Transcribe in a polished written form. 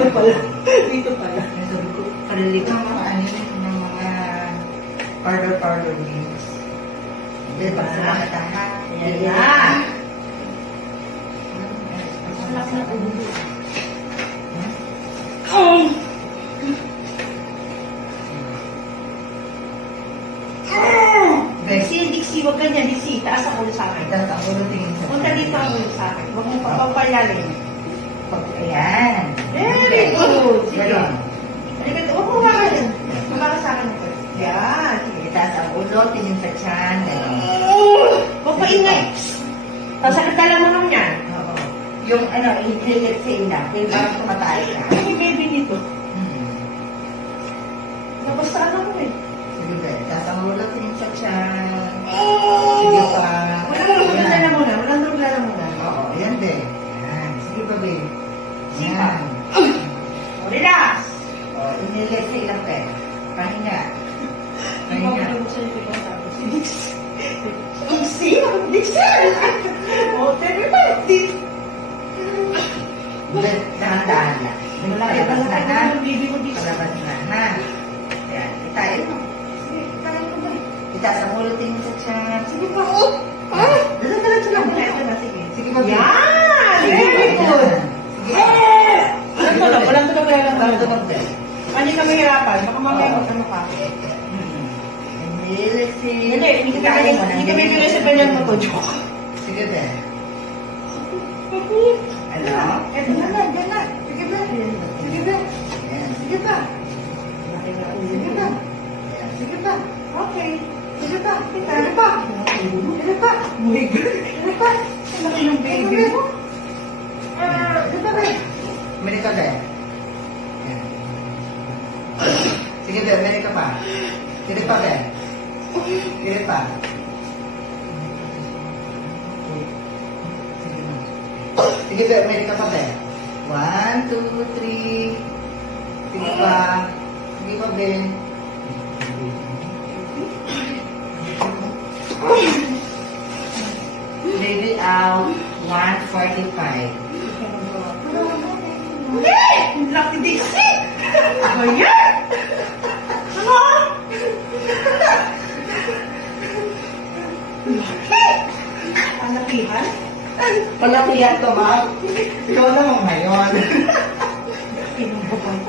Dito pala. Dito pala. Sabi ko, karili ka mga ano yun, ng mga parlor games. Hindi, pag sumakit ang hat. Ayan na. Salak na ulo. Dixie, huwag ganyan. Dixie, taas ang ulo sa akin. Tapos ang ulo tingin sa Punta dito ang ulo sa akin. Huwag mong papapayalim. Ayan. Very good. Sige. Ganon. Halika, huwag mo makakalin. Kumaka sa akin ako. Yan. Sige. Itaas ang ulo, tingin sa tiyan. Ganon. Huwag maingay. Tapos sakit ka lang naman yan. Oo. Yung ano, inhaler say lang. Kaya parang tumatay ka. Ano yung baby dito? Hmm. Nabastaan ako eh. Sige ba, itaas ang ulo, tingin sa tiyan. Sige pa. Walang na muna. Walang drogla na muna. Oo, yan din. Yan. Sige ba, babe? Sige pa. Yan. Relax. O, inhaler say lang, pe. Pahinga. Hindi Pahinga. ko sa iyo sabi. Si Dixie. Dixie? Dixie! O, tebe ba? Dahan-dahan lang. Palabas na, ha? Ang baby mo, Dixie. Palabas na, ha? Yan. Itayin mo. Sige, kaya ko ba? Itaas ang ulo, tingin sa tiyan. Sige pa. Diretso lang. Ito na, sige. Sige ba, babe? Yan! Sige, Very babe. good. Sige. Walang tulog, walang tulog, walang Walang tulog. tumag, babe. Hindi ka mahirapan, baka mamaya magkano ka. Inhaler say. Hindi ka bibili sa kanyang mo to, joke. Sige, be. Ano? Eto na, yan na. Sige ba? Sige ba? Yan. Sige pa. Sige pa. Yan. Sige pa. Okay. Sige pa. Sige pa. Sige pa. My God. Sige pa. Ang laki ng baby mo. Sige pa, be. Mali ka, be. Yan. Sige, be. Mali ka pa. Sige pa, be. Sige pa. Sige, be. Mali ka pa, be. 1, 2, 3. Sige pa. Sige pa, be. Baby out. 1:45. Hindi! Lucky Dixie! Ano yan? Ano? Palakihan? Palakihan to, ma'am. Ikaw naman ngayon. Pinubukang